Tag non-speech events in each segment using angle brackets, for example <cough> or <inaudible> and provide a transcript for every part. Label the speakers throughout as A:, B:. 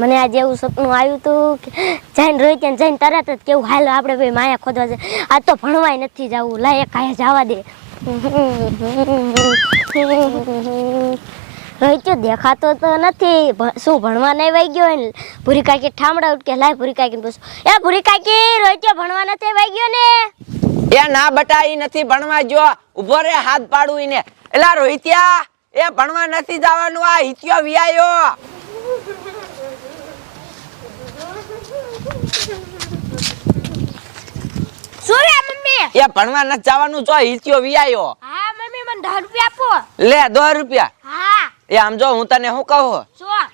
A: મને આજે એવું સપનું આવ્યું હતું કે જઈને રોહિત જઈને તરત જ કેવું, હાલ, આપણે ભાઈ માયા ખોદવા છે. આ તો ભણવાય નથી જવું. લાય કાંઈ જવા દે. રોહિત દેખાતો તો નથી. શું ભણવા નહીં વહી ગયો ને? ભૂરી કાકી ઠામડા ઉઠકે લાય, ભૂરી કાકી પૂછો. એ ભૂરી કાકી રોહિત ભણવા નથી વહી ગયો ને?
B: એ ના બટા ઈ નથી ભણવા જો ઊભો રે, હાથ પાડું ઈને એલા રોહિત્યા, એ ભણવા નથી જવાનું. આ હિત્યો વિયાયો
A: શું રે મમ્મી
B: એ ભણવા નથી જવાનું જો હિત્યો વિયાયો.
A: હા મમ્મી મને 10 રૂપિયા આપો.
B: લે દો રૂપિયા.
A: હા.
B: એ આમ જો હું તને શું કહું?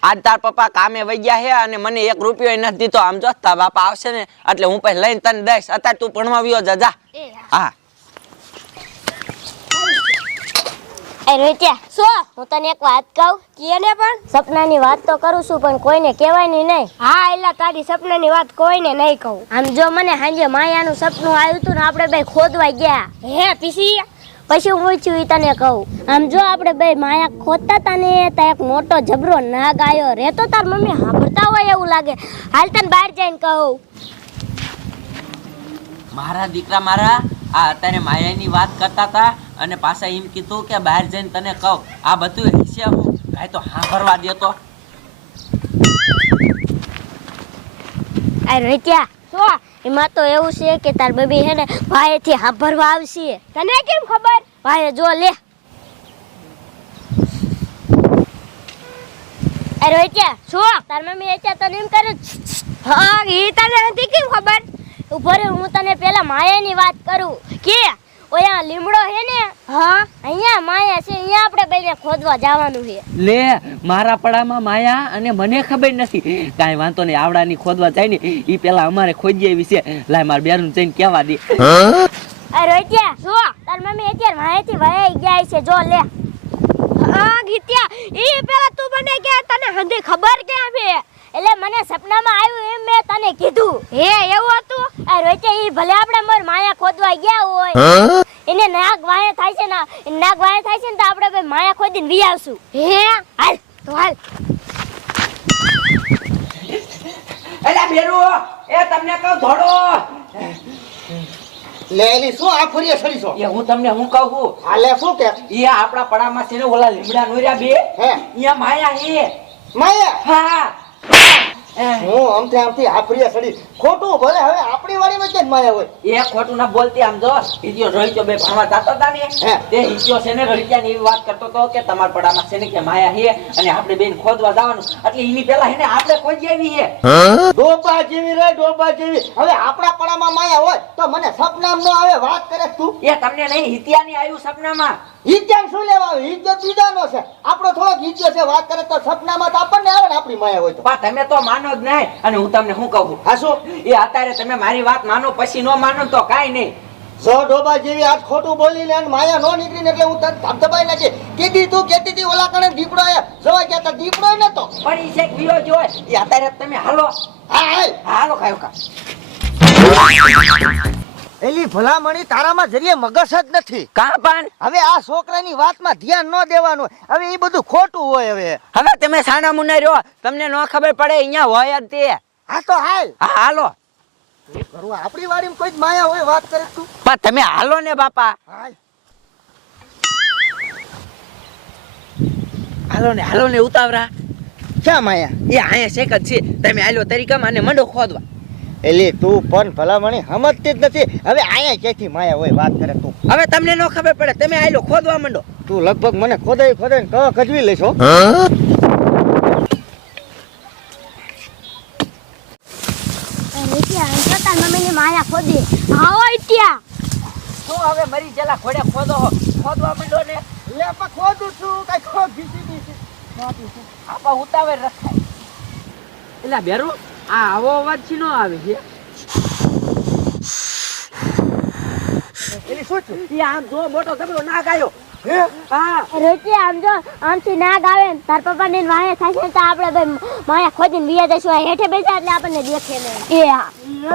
B: આજ તાર પપ્પા કામે વઈ ગયા હે અને મને એક રૂપિયો નથી દીધો. આમ જો તાર બાપા આવશે ને એટલે હું પછી લઈને તને દઈશ. અત્યારે તું ભણવા વિયો જા જા
A: એ
B: હા.
A: એ હું તને એક વાત કહું? કેને પણ? સપનાની વાત તો કરું છું, પણ કોઈને કહેવાની નહીં. હા, એલા, તારી સપનાની વાત કોઈને નહીં કહું. આમ જો મને સાંજે માયાનું સપનું આવ્યું હતું ને, આપણે બે ખોદવા ગયા. હે, પીસી? પછી હું છું એ તને કહું. આમ જો આપણે બે માયા ખોદતા હતા ને ત્યાં એક મોટો જબરો નાગ આવ્યો રેતો તાર મમ્મી સાંભળતા હોય એવું લાગે. હાલ તને બહાર જઈને કહું.
B: મારા દીકરા મારા આ અત્યારે માયાની વાત કરતા હતા અને પાછા એમ કીધું કે બહાર જઈને તને કહું. આ બધું હિસ્સે હું. કાંઈ તો હા ભરવા દેતો
A: આ રોહિત્યા શું એમાં તો એવું છે કે તાર બેબી હે ને ભાઈથી હાંભરવા આવશે. તને કેમ ખબર? ભાઈ જો, લે. અરે રોહિત્યા શું તાર મમ્મી અત્યારે તને એમ કરે હા એ તને હતી કેમ ખબર? ઊભો રે હું તને પેલા માયાની વાત કરું. કે ઓયા લીમડો હે ને હા? અહીંયા માયા છે અહીંયા આપણે બેને ખોદવા જવાનું છે.
C: લે મારા પડામાં માયા અને મને ખબર નથી. કાઈ વાંધો નહીં આવડાની ખોદવા જાય ને ઈ પેલા અમારે ખોજી આવી છે. લાય માર બેરું જઈને કેવા દે.
A: અરે રોહિત્યા શું તાર મમ્મી અત્યારે માયાથી વયાઈ ગયા છે જો લે. હા ગીત્યા ઈ પેલા તું મને કે તને હંધી ખબર કે આવે એટલે મને સપનામાં આવ્યું એમ મેં તને કીધું. હે એવું હતું? આ ઈ ભલે આપણે મર માયા ખોદવા ગયા હોય એને નાગ વાય થાય છે ને નાગ વાય થાય છે ને તો આપણે ભાઈ માયા ખોદીને વી આવશું. હે? હાલ તો હાલ.
B: એલા બેરુ એ તમને કહું ધોડો
D: લેલી શું આ સડી છો?
B: એ હું તમને હું કહું છું?
D: હાલે શું કે?
B: એ આપણા પડામાં છે ને ઓલા લીમડા નોર્યા બે.
D: હે?
B: અહીંયા માયા હે
D: માયા?
B: હા.
D: હું આમથી આમથી આફરીએ સડી. ખોટું ભલે હવે આપણી વાડીમાં કેમ માયા હોય?
B: એ ખોટું ના બોલતી આમ જો ઈજો રોહિત્યો બે ભણવા જાતો હતા ને. તે ઈજો છે ને રોહિત્યાની એવી વાત કરતો હતો કે તમાર પડામાં છે ને કે માયા હે અને આપણે બેન ખોદવા જવાનું. એટલે એની પેલા હે ને આપણે ખોજી આવી હે.
D: ડોબા જેવી રે ડોબા જેવી. હવે આપણા પડામાં માયા હોય તો મને સપનામ નો આવે વાત કરે તું.
B: એ તમને નહીં હિતિયાની આવ્યું સપનામાં.
D: ઈજ્જાન શું લેવા આવે ઈજ્જત બીજાનો છે. આપણો થોડોક ઈજ્જો છે વાત કરે તો સપનામાં તો આપણને આવે ને આપણી માયા હોય તો.
B: તમે તો માનો જ નહીં. અને હું તમને શું કહું
D: હા શું?
B: એ અત્યારે તમે મારી વાત માનો પછી ન માનો તો કાંઈ નહીં.
D: ડોબા જેવી આજ ખોટું બોલી લે માયા નો નીકળીને એટલે હું તને ધબધબાઈ નાખી. કીધી તું કેતી તી ઓલા કણે દીપડો આયા જોવા ગયા તા દીપડો નતો.
B: પણ ઈ શેક વિયો જ એ અત્યારે તમે હાલો.
D: હા, હાલો
B: ખાયો કા.
D: એલી ભલામણી તારામાં જરીએ મગજ જ નથી.
B: કા પણ
D: હવે આ છોકરાની વાતમાં ધ્યાન ન દેવાનું. હવે એ બધું ખોટું હોય હવે.
B: હવે તમે સાના મુના રહ્યો તમને ન ખબર પડે અહીંયા હોય જ તે.
D: હા તો હાલ.
B: હા હાલો.
D: કરું આપણી વાડીમાં કોઈ માયા હોય વાત કરે તું.
B: પણ તમે હાલો ને બાપા.
D: હાલ.
B: હાલો ને હાલો ને ઉતાવરા
D: ક્યાં માયા?
B: એ આયા શેક જ છે. તમે હાલો તરીકામાં અને મંડો ખોદવા.
D: એલી તું પણ ભલામણી સમજતી જ નથી. હવે અહીંયા ક્યાંથી માયા હોય વાત કરે તું?
B: હવે તમને ન ખબર પડે તમે આયલો ખોદવા માંડો.
D: તું લગભગ મને ખોદાઈ ખોદાઈ કહ ખજવી લેશો
A: માયા ખોદી. આવો ઇટિયા
B: શું હવે મરી જલા ખોડે ખોદો ખોદવા મંડો ને.
D: લે પા ખોદું છું કઈ ખો ભીસી ભીસી
B: આપા ઉતાવે રખાય. એટલે બેરો આ આવો અવાજ છીનો આવે છે.
D: એલી શું છું
B: આમ જો મોટો જબરો નાગ આવ્યો
D: હા?
A: રોટી આમ જો આમથી ના આવે ને તાર પપ્પા ને થાય છે તો આપણે ભાઈ માયા ખોદીને જઈશું હેઠે બેસા એટલે આપણને દેખે નહીં. એ હા.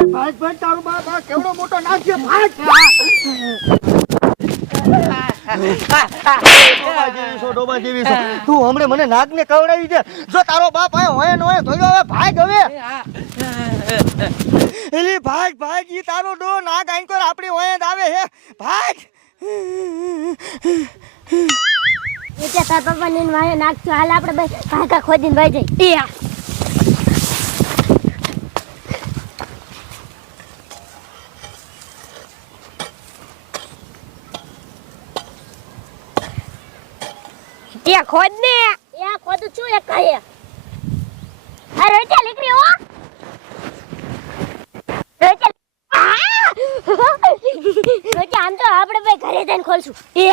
D: ભાઈ ભાઈ તારું બા બા કેવડો મોટો નાખ્યો ભાઈ જેવી છો છો તું હમણે મને નાગને કવડાવી દે જો તારો બાપ આયો હોય ન હોય ધોયો હવે ભાગ હવે. એલી ભાગ ભાગ ઈ તારો ડો. નાગ આઈકોર આપણી હોય જ આવે હે. ભાગ.
A: એટલે તાર પપ્પા ને વાય નાખજો હાલ આપણે ભાગા ખોદીને ભાઈ જઈ. ખોદ ને યા ખોદ છું એક કહે? અરે રોજા લીકરી હો. રોજા આમ તો આપણે ભાઈ ઘરે જઈને ખોલશું. એ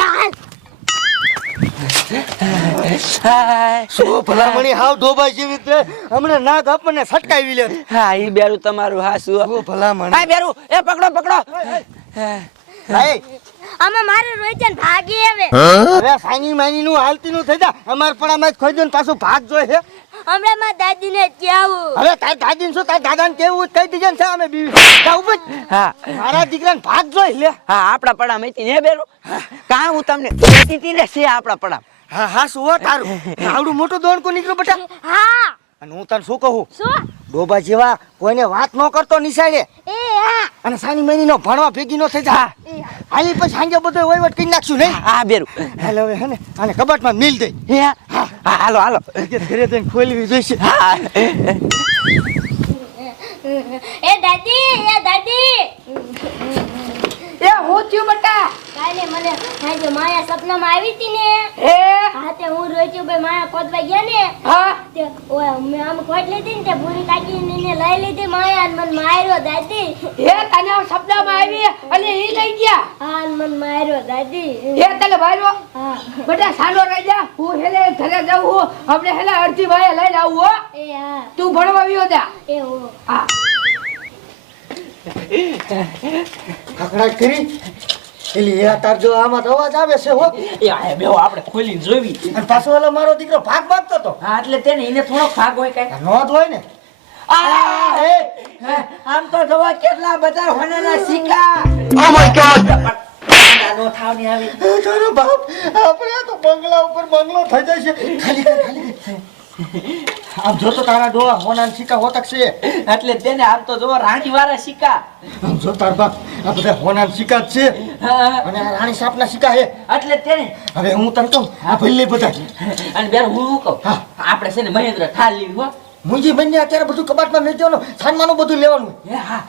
D: શું ભલામણી હાવ ડોબા જેવી તે હમણે નાગ આપણને સટકાવી લે.
B: હા ઈ બેરું તમારું હાસુ.
D: શું ભલામણ?
B: હા બેરું એ પકડો પકડો.
A: આમાં મારે રોજન ભાગી આવે
D: અરે સાની માની નું હાલતી નું થઈ જા. અમાર પણ આમાં ખોઈ દો પાછું ભાગ જોઈ છે
A: હમણાં મારા દાદીને કહેવું.
D: હવે તાર દાદી શું? તાર દાદા ને કેવું કહી દીજે ને સામે બીવી. જા ઊભો
B: હા.
D: મારા દીકરાને ભાગ જોઈ લે.
B: હા આપડા પડા મેતી ને બેરું? કાં હું તમને કહેતી હતી ને છે આપણા પડા
D: હા હા શું હો તારું? <laughs> આવડું મોટું દોડકું નીકળ્યું બેટા.
A: હા.
D: અને હું તને શું કહું?
A: શું?
D: ડોબા જેવા કોઈને વાત ન કરતો નિશાળે. અને સાની મહિની નો ભણવા ભેગી નો થઈ જા.
A: આની
D: હાલી પછી સાંજે બધો વહીવટ કરી નાખશું નહીં?
B: હા બેરું.
D: હેલો હવે હે ને અને કબાટમાં મિલ દે.
B: હે? હા હાલો હાલો.
D: ઘરે જઈને ખોલવી જોઈશે.
B: હા.
A: એ દાદી એ દાદી
E: એ હું થયું બટા
A: કાલે મને સાંજે માયા સપનામાં આવી હતી ને
E: એ
A: હા તે હું રોજુ ભાઈ માયા ખોદવા ગયા ને
E: હા?
A: તે ઓય મેં આમ ખોદ લીધી ને તે ભૂરી કાકી ને લઈ લીધી માયા અને મને માર્યો દાદી.
E: હે તને સપનામાં આવી અને ઈ લઈ ગયા?
A: હા અને મને માર્યો દાદી.
E: હે તને માર્યો?
A: હા.
E: બેટા સાલો રહી જા હું હેલે ઘરે જાઉં હું. આપણે હેલે અડધી ભાઈ લઈને આવું હો.
A: એ હા.
E: તું ભણવા આવ્યો તા
A: એ હો.
E: હા.
D: ખખડાટ કરી. એલી એ તાર જો આમાં તો અવાજ આવે છે હો.
B: એ આ બેહો આપણે ખોલીને જોવી.
D: અને પાછો ઓલો મારો દીકરો ભાગ ભાગતો તો
B: હા એટલે તેને એને થોડો ભાગ હોય કઈ.
D: નો જ હોય ને?
B: આ એ આમ તો જોવા કેટલા બધા હોનાના સિક્કા ઓ માય ગોડ નો થાવની આવી.
D: તારો બાપ આપણે તો બંગલા ઉપર બંગલો થઈ જાય છે. ખાલી ખાલી આમ જો તો તારા ડોહા હોના સિક્કા હોતક છે.
B: એટલે તેને આમ તો જોવો રાણી વાળા સિક્કા
D: આમ જો તાર બાપ આ બધા હોના સિક્કા જ છે. અને આ રાણી સાપના સિક્કા છે.
B: એટલે તેને.
D: હવે હું તને કહું આ ભલે બધા.
B: અને બેન હું કહું? આપણે છે ને મહેન્દ્ર ઠાલ લેવી હો.
D: મુંજી બંને અત્યારે બધું કબાટમાં મેં દેવાનું સાનમાનું બધું લેવાનું.
B: એ હા.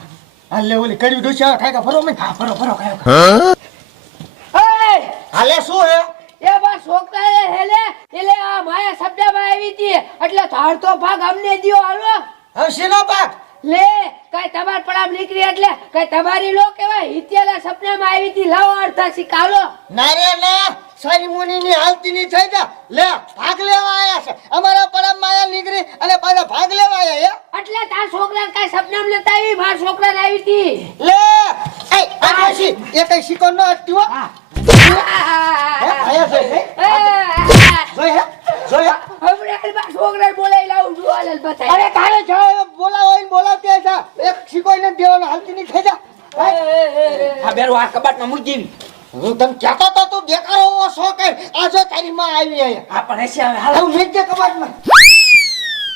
D: હાલ લે ઓલી કડવી ડોસી આવે ખાય ફરો મેં.
B: હા ફરો ફરો
E: એ
D: હાલે શું હે?
E: એ બસ છોકરા હેલે એટલે આ માયા સપનામાં આવી હતી. એટલે તો ભાગ અમને દિયો હાલો.
D: હવે શેનો ભાગ?
E: લે. કઈ તમાર પડામ નીકળી એટલે કઈ તમારી લો કેવાય હિત્યાલા સપનામાં આવી હતી. લાવો અડધા શીખાલો
D: ના રે ના. સારી મુની ની હાલતી ની થઈ જા. લે ભાગ લેવા આયા છે. અમારા પડામ માયા નીકળી અને પાછા ભાગ લેવા આયા
E: એટલે તાર છોકરા કઈ સપનામાં લેતા આવી? માર છોકરા આવી હતી.
D: હે લે એ આ ડોસી એ કઈ શીખો ન અટકી હો હે આયા છે હે? જોઈ હે જોઈ હે?
E: હમણાં માર છોકરા બોલાવી લાવું છું હાલ બતાય.
D: અરે કાલે જો બોલાવો ને બોલાવતી છે એક શીખોઈ ને દેવાનો હાલતી ની થઈ જા. હે?
B: બેરો આ કબાટમાં મૂકી દેવી
D: હું તને કહેતો તો તું બેકારો હોવો શો કે આ જો તારી માં આવી આ
B: હા પણ હશે હવે હાલ.
D: હું મેજ કબાટમાં.